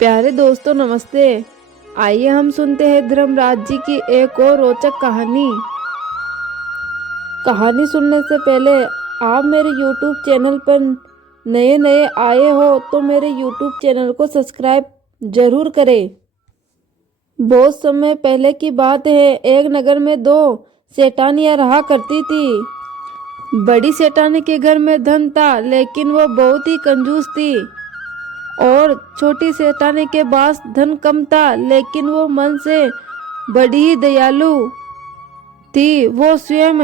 प्यारे दोस्तों नमस्ते। आइए हम सुनते हैं धर्मराज जी की एक और रोचक कहानी। कहानी सुनने से पहले आप मेरे YouTube चैनल पर नए आए हो तो मेरे YouTube चैनल को सब्सक्राइब जरूर करें। बहुत समय पहले की बात है, एक नगर में दो सेठानियाँ रहा करती थी। बड़ी सेठानी के घर में धन था, लेकिन वो बहुत ही कंजूस थी। और छोटी सेठानी के पास धन कम था, लेकिन वो मन से बड़ी ही दयालु थी। वो स्वयं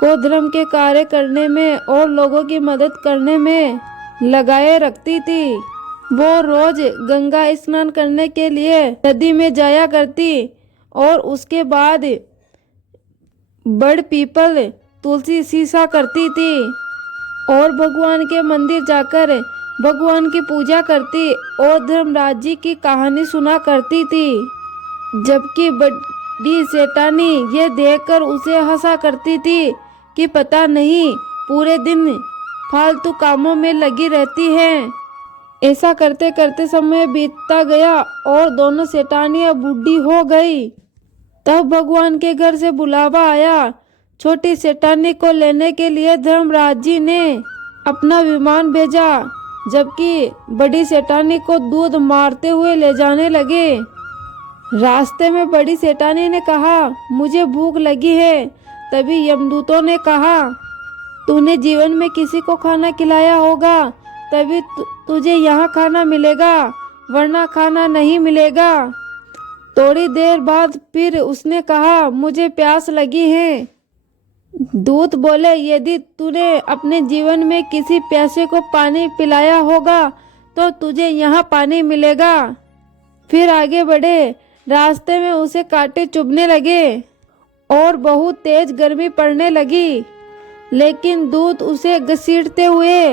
को धर्म के कार्य करने में और लोगों की मदद करने में लगाए रखती थी। वो रोज गंगा स्नान करने के लिए नदी में जाया करती और उसके बाद बड़ पीपल तुलसी सीसा करती थी और भगवान के मंदिर जाकर भगवान की पूजा करती और धर्मराज जी की कहानी सुना करती थी। जबकि बड़ी सेठानी ये देखकर उसे हंसा करती थी कि पता नहीं पूरे दिन फालतू कामों में लगी रहती है। ऐसा करते करते समय बीतता गया और दोनों सेठानियां बूढ़ी हो गई। तब भगवान के घर से बुलावा आया। छोटी सेठानी को लेने के लिए धर्मराज जी ने अपना विमान भेजा, जबकि बड़ी सेठानी को दूध मारते हुए ले जाने लगे। रास्ते में बड़ी सेठानी ने कहा, मुझे भूख लगी है। तभी यमदूतों ने कहा, तूने जीवन में किसी को खाना खिलाया होगा, तभी तुझे यहाँ खाना मिलेगा, वरना खाना नहीं मिलेगा। थोड़ी देर बाद फिर उसने कहा, मुझे प्यास लगी है। दूत बोले, यदि तूने अपने जीवन में किसी प्यासे को पानी पिलाया होगा तो तुझे यहाँ पानी मिलेगा। फिर आगे बढ़े। रास्ते में उसे कांटे चुभने लगे और बहुत तेज गर्मी पड़ने लगी, लेकिन दूत उसे घसीटते हुए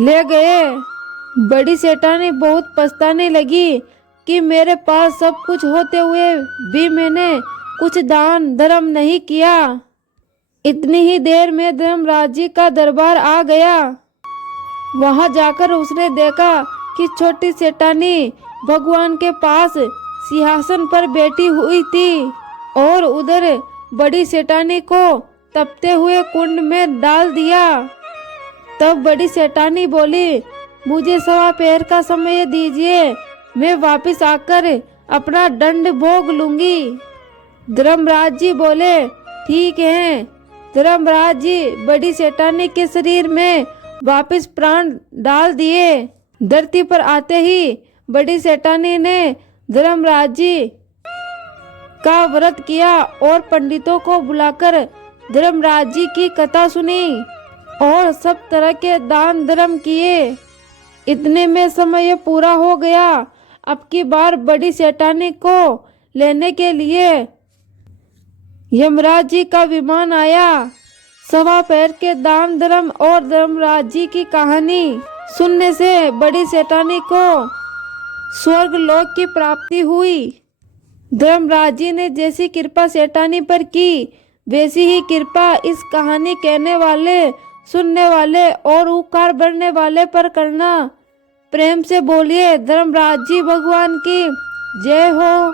ले गए। बड़ी सेठानी बहुत पछताने लगी कि मेरे पास सब कुछ होते हुए भी मैंने कुछ दान धर्म नहीं किया। इतनी ही देर में धर्मराज जी का दरबार आ गया। वहां जाकर उसने देखा कि छोटी सेठानी भगवान के पास सिंहासन पर बैठी हुई थी और उधर बड़ी सेठानी को तपते हुए कुंड में डाल दिया। तब बड़ी सेठानी बोली, मुझे 1.25 का समय दीजिए, मैं वापस आकर अपना दंड भोग लूंगी। धर्मराज जी बोले, ठीक है। धर्मराज जी बड़ी सेठानी के शरीर में वापस प्राण डाल दिए। धरती पर आते ही बड़ी सेठानी ने धर्मराज जी का व्रत किया और पंडितों को बुलाकर धर्मराज जी की कथा सुनी और सब तरह के दान धर्म किए। इतने में समय पूरा हो गया। अब की बार बड़ी सेठानी को लेने के लिए यमराज जी का विमान आया। 1.25 के दान धर्म और धर्मराज जी की कहानी सुनने से बड़ी सेठानी को स्वर्ग लोक की प्राप्ति हुई। धर्मराज जी ने जैसी कृपा सेठानी पर की, वैसी ही कृपा इस कहानी कहने वाले, सुनने वाले और उपकार बढ़ने वाले पर करना। प्रेम से बोलिए, धर्मराज जी भगवान की जय हो।